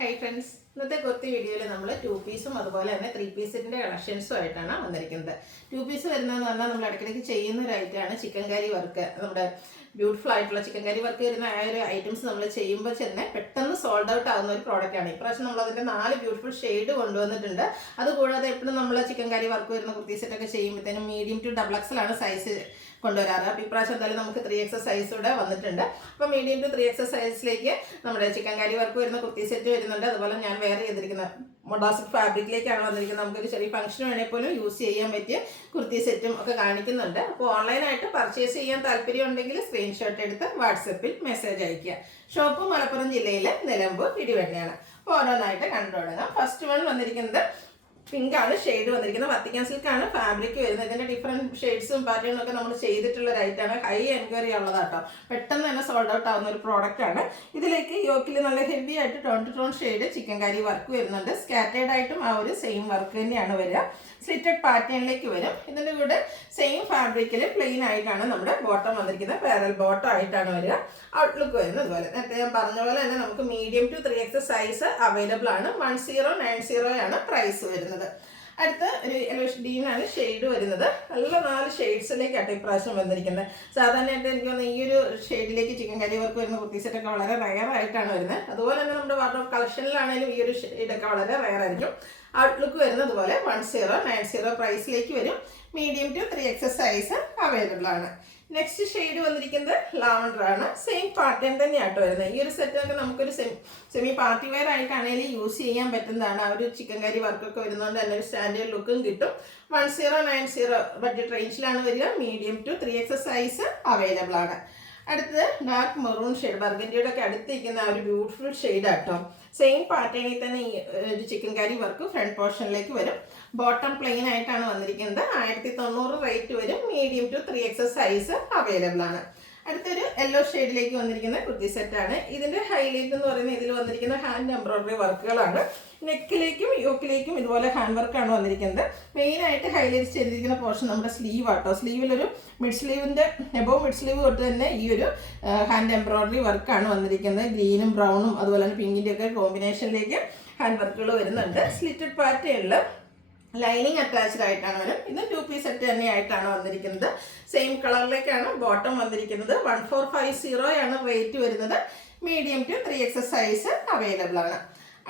Hi friends, ഇന്നത്തെ കുർത്തി വീഡിയോയിൽ നമ്മൾ 2 പീസും അതുപോലെ തന്നെ 3 പീസിൻ്റെ കളക്ഷൻസും ആയിട്ടാണ് വന്നിരിക്കുന്നത്. 2 പീസ് വരുന്നതെന്ന് പറഞ്ഞാൽ നമ്മൾ ഇടയ്ക്കിടയ്ക്ക് ചെയ്യുന്ന ഒരു ഐറ്റമാണ് ചിക്കൻ കറി വർക്ക്. നമ്മുടെ ബ്യൂട്ടിഫുൾ ആയിട്ടുള്ള ചിക്കൻ കറി വർക്ക് വരുന്ന ആ ഒരു ഐറ്റംസ് നമ്മൾ ചെയ്യുമ്പോൾ തന്നെ പെട്ടെന്ന് സോൾഡ് ഔട്ട് ആവുന്ന ഒരു പ്രോഡക്റ്റാണ്. ഇപ്രാവശ്യം നമ്മൾ അതിൻ്റെ 4 ബ്യൂട്ടിഫുൾ ഷെയ്ഡ് കൊണ്ടുവന്നിട്ടുണ്ട്. അതുകൂടാതെ എപ്പോഴും നമ്മൾ ചിക്കൻ കറി വർക്ക് വരുന്ന കുർത്തി സെറ്റൊക്കെ ചെയ്യുമ്പോഴത്തേനും മീഡിയം ടു ഡബിൾ എക്സൽ ആണ് സൈസ് കൊണ്ടുവരാറ്. അപ്പോൾ ഇപ്രാവശ്യം എന്തായാലും നമുക്ക് 3XL സൈസ് ഇവിടെ വന്നിട്ടുണ്ട്. അപ്പോൾ മീഡിയം ടു 3XL സൈസിലേക്ക് നമ്മുടെ ചിക്കൻ കറി വർക്ക് വരുന്ന കുർത്തി സെറ്റ് വരുന്നുണ്ട്. അതുപോലെ ഞാൻ വേറെ ചെയ്തിരിക്കുന്ന മൊഡാസിക് ഫാബ്രിക്കിലേക്കാണ് വന്നിരിക്കുന്നത്. നമുക്കൊരു ചെറിയ ഫംഗ്ഷൻ വേണേൽ പോലും യൂസ് ചെയ്യാൻ പറ്റിയ കുർത്തി സെറ്റും ഒക്കെ കാണിക്കുന്നുണ്ട്. അപ്പോൾ ഓൺലൈനായിട്ട് പർച്ചേസ് ചെയ്യാൻ താല്പര്യം ഉണ്ടെങ്കിൽ സ്ക്രീൻഷോട്ട് എടുത്ത് വാട്സപ്പിൽ മെസ്സേജ് അയയ്ക്കുക. ഷോപ്പ് മലപ്പുറം ജില്ലയിലെ നിലമ്പൂർ ഇടിവണ്ണയാണ്. അപ്പോൾ ഓരോന്നായിട്ട് കണ്ടു തുടങ്ങാം. ഫസ്റ്റ് വൺ വന്നിരിക്കുന്നത് പിങ്കാണ് ഷെയ്ഡ് വന്നിരിക്കുന്നത്. വത്തിക്കാൻ സിൽക്കാണ് ഫാബ്രിക് വരുന്നത്. ഇതിൻ്റെ ഡിഫറെൻറ്റ് ഷെയ്ഡ്സും പാറ്റേണും ഒക്കെ നമ്മൾ ചെയ്തിട്ടുള്ള ഒരു ഐറ്റമാണ്. ഹൈ എൻക്വയറി ഉള്ളതാട്ടോ. പെട്ടെന്ന് തന്നെ സോൾഡ് ഔട്ട് ആവുന്ന ഒരു പ്രോഡക്റ്റാണ്. ഇതിലേക്ക് യോക്കിൽ നല്ല ഹെവി ആയിട്ട് tone to tone shade chicken curry work വരുന്നുണ്ട്. സ്കാറ്റേഡ് ആയിട്ടും ആ ഒരു സെയിം വർക്ക് തന്നെയാണ് വരിക. സ്ലിറ്റഡ് പാറ്റേണിലേക്ക് വരും. ഇതിൻ്റെ കൂടെ സെയിം ഫാബ്രിക്കിൽ പ്ലെയിൻ ആയിട്ടാണ് നമ്മുടെ ബോട്ടം വന്നിരിക്കുന്നത്. പാരൽ ബോട്ടം ആയിട്ടാണ് വരിക. ഔട്ട്ലുക്ക് വരുന്നത് അതുപോലെ നേരത്തെ ഞാൻ പറഞ്ഞ പോലെ തന്നെ നമുക്ക് medium to 3XL size available ആണ്. 1090 ആണ് പ്രൈസ് വരുന്നത്. അടുത്ത ഒരു യെല്ലോഷ് ഡീനാണ് ഷെയ്ഡ് വരുന്നത്. നല്ല 4 ഷെയ്ഡ്സിലേക്കാട്ടോ ഇപ്രാവശ്യം വന്നിരിക്കുന്നത്. സാധാരണയായിട്ട് എനിക്ക് തോന്നുന്നു ഈ ഒരു ഷെയ്ഡിലേക്ക് ചിക്കൻ കറി വർക്ക് വരുന്ന കുർത്തി സെറ്റൊക്കെ വളരെ റയർ ആയിട്ടാണ് വരുന്നത്. അതുപോലെ തന്നെ നമ്മുടെ വാർഡ്രോബ് കളക്ഷനിലാണെങ്കിലും ഈ ഒരു ഷെയ്ഡൊക്കെ വളരെ റയർ ആയിരിക്കും. ഔട്ട്ലുക്ക് വരുന്നത് അതുപോലെ 1090 പ്രൈസിലേക്ക് വരും. Medium to 3XL size available ആണ്. നെക്സ്റ്റ് ഷെയ്ഡ് വന്നിരിക്കുന്നത് ലാവൻഡർ ആണ്. സെയിം പാറ്റേൺ തന്നെയാട്ടോ വരുന്നത്. ഈ ഒരു സെറ്റൊക്കെ നമുക്കൊരു സെമി പാർട്ടി വെയർ ആയിട്ടാണെങ്കിലും യൂസ് ചെയ്യാൻ പറ്റുന്നതാണ്. ആ ഒരു ചിക്കൻ കറി വർക്കൊക്കെ വരുന്നതുകൊണ്ട് തന്നെ ഒരു സ്റ്റാൻഡേർഡ് ലുക്കും കിട്ടും. 1090 ബഡ്ജറ്റ് റേഞ്ചിലാണ് വരിക. Medium to 3XL size available ആണ്. അടുത്തത് ഡാർക്ക് മെറൂൺ ഷെയ്ഡ്, ബർഗൻഡിയുടെ ഒക്കെ അടുത്തിരിക്കുന്ന ആ ഒരു ബ്യൂട്ടിഫുൾ ഷെയ്ഡ് ആട്ടോ. സെയിം പാറ്റേണിൽ തന്നെ ഈ ഒരു ചിക്കൻ കറി വർക്ക് ഫ്രണ്ട് പോർഷനിലേക്ക് വരും. ബോട്ടം പ്ലെയിൻ ആയിട്ടാണ് വന്നിരിക്കുന്നത്. 1090 റേറ്റ് വരും. Medium to 3XL size available ആണ്. അടുത്തൊരു യെല്ലോ ഷെയ്ഡിലേക്ക് വന്നിരിക്കുന്ന കുർത്തി സെറ്റാണ്. ഇതിൻ്റെ ഹൈലൈറ്റ് എന്ന് പറയുന്നത് ഇതിൽ വന്നിരിക്കുന്ന ഹാൻഡ് എംബ്രോയിഡറി വർക്കുകളാണ്. നെക്കിലേക്കും യോക്കിലേക്കും ഇതുപോലെ ഹാൻഡ് വർക്കാണ് വന്നിരിക്കുന്നത്. മെയിനായിട്ട് ഹൈലൈറ്റ് ചെയ്തിരിക്കുന്ന പോർഷൻ നമ്മുടെ സ്ലീവ് ആട്ടോ. സ്ലീവിലൊരു മിഡ് സ്ലീവിൻ്റെ എബോവ് മിഡ് സ്ലീവ് തൊട്ട് തന്നെ ഈ ഒരു ഹാൻഡ് എംബ്രോയിഡറി വർക്കാണ് വന്നിരിക്കുന്നത്. ഗ്രീനും ബ്രൗണും അതുപോലെ തന്നെ പിങ്കിൻ്റെ ഒക്കെ കോമ്പിനേഷനിലേക്ക് ഹാൻഡ് വർക്കുകൾ വരുന്നുണ്ട്. സ്ലിറ്റഡ് പാറ്റേണിൽ ലൈനിങ് അറ്റാച്ച്ഡ് ആയിട്ടാണ് വരും. ഇത് 2 പീസ് സെറ്റ് തന്നെയായിട്ടാണ് വന്നിരിക്കുന്നത്. സെയിം കളറിലേക്കാണ് ബോട്ടം വന്നിരിക്കുന്നത്. 1450 ആണ് റേറ്റ് വരുന്നത്. Medium to 3XL size available ആണ്.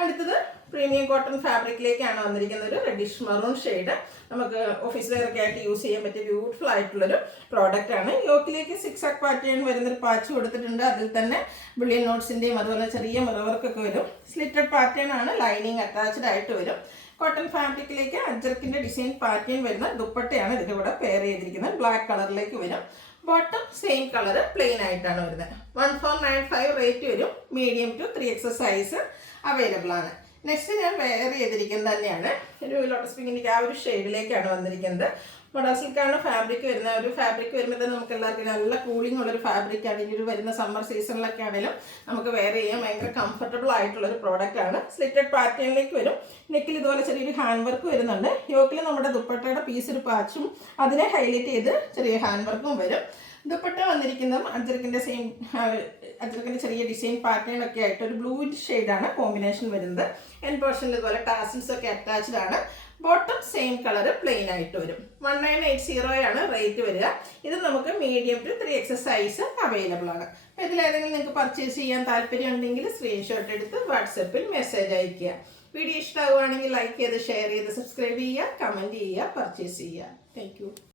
അടുത്തത് പ്രീമിയം കോട്ടൺ ഫാബ്രിക്കിലേക്കാണ് വന്നിരിക്കുന്നത്. ഒരു റെഡിഷ് മെറൂൺ ഷെയ്ഡ്. നമുക്ക് ഓഫീസ് വെയറൊക്കെ ആയിട്ട് യൂസ് ചെയ്യാൻ പറ്റിയ ബ്യൂട്ടിഫുൾ ആയിട്ടുള്ളൊരു പ്രോഡക്റ്റ് ആണ്. യോക്കിലേക്ക് 6 പാറ്റേൺ വരുന്നൊരു പാച്ച് കൊടുത്തിട്ടുണ്ട്. അതിൽ തന്നെ ബുള്ളിയൻ നോട്ട്സിൻ്റെയും അതുപോലെ ചെറിയ മിറവർക്കൊക്കെ വരും. സ്ലിറ്റഡ് പാറ്റേൺ ആണ്. ലൈനിങ് അറ്റാച്ച്ഡ് ആയിട്ട് വരും. കോട്ടൺ ഫാബ്രിക്കിലേക്ക് അജ്രക്കിൻ്റെ ഡിസൈൻ പാറ്റേൺ വരുന്ന ദുപ്പട്ടയാണ് ഇതിൻ്റെ കൂടെ പെയർ ചെയ്തിരിക്കുന്നത്. ബ്ലാക്ക് കളറിലേക്ക് വരും. ബോട്ടം സെയിം കളർ പ്ലെയിൻ ആയിട്ടാണ് വരുന്നത്. 1495 റേറ്റ് വരും. Medium to 3XL size available ആണ്. നെക്സ്റ്റ് ഞാൻ വെയർ ചെയ്തിരിക്കുന്നത് തന്നെയാണ് ഒരു ലോട്ടസ് പിങ്കിൻ്റെ ആ ഒരു ഷെയ്ഡിലേക്കാണ് വന്നിരിക്കുന്നത്. മൊഡാസിൽക്കാണ് ഫാബ്രിക് വരുന്നത്. ഒരു ഫാബ്രിക് വരുമ്പോൾ തന്നെ നമുക്ക് എല്ലാവർക്കും നല്ല കൂളിംഗ് ഉള്ളൊരു ഫാബ്രിക്കാണ്. ഇനി ഒരു വരുന്ന സമ്മർ സീസണിലൊക്കെ ആണെങ്കിലും നമുക്ക് വെയർ ചെയ്യാൻ ഭയങ്കര കംഫർട്ടബിൾ ആയിട്ടുള്ളൊരു പ്രോഡക്റ്റ് ആണ്. സ്ലിറ്റഡ് പാറ്റേണിലേക്ക് വരും. നെക്കിൽ ഇതുപോലെ ചെറിയൊരു ഹാൻഡ് വർക്ക് വരുന്നുണ്ട്. യോക്കിൽ നമ്മുടെ ദുപ്പട്ടയുടെ പീസ് ഒരു പാച്ചും അതിനെ ഹൈലൈറ്റ് ചെയ്ത് ചെറിയ ഹാൻഡ് വർക്കും വരും. ദുപ്പട്ട വന്നിരിക്കുന്നതും അജ്രക്കിൻ്റെ സെയിം അജ്രക്കിൻ്റെ ചെറിയ ഡിസൈൻ പാറ്റേൺ ഒക്കെ ആയിട്ട് ഒരു ബ്ലൂ ഷെയ്ഡാണ് കോമ്പിനേഷൻ വരുന്നത്. എൻ പോർഷനിൽ ഇതുപോലെ ടാസിൽസ് ഒക്കെ അറ്റാച്ച്ഡ് ആണ്. ബോട്ടം സെയിം കളർ പ്ലെയിൻ ആയിട്ട് വരും. 1980 ആണ് റേറ്റ് വരിക. ഇത് നമുക്ക് medium to 3XL size available ആണ്. അപ്പോൾ ഇതിലേതെങ്കിലും നിങ്ങൾക്ക് പർച്ചേസ് ചെയ്യാൻ താല്പര്യം ഉണ്ടെങ്കിൽ സ്ക്രീൻഷോട്ട് എടുത്ത് വാട്സപ്പിൽ മെസ്സേജ് അയയ്ക്കുക. വീഡിയോ ഇഷ്ടമാവുകയാണെങ്കിൽ ലൈക്ക് ചെയ്ത് ഷെയർ ചെയ്ത് സബ്സ്ക്രൈബ് ചെയ്യുക, കമൻറ്റ് ചെയ്യുക, പർച്ചേസ് ചെയ്യുക. താങ്ക്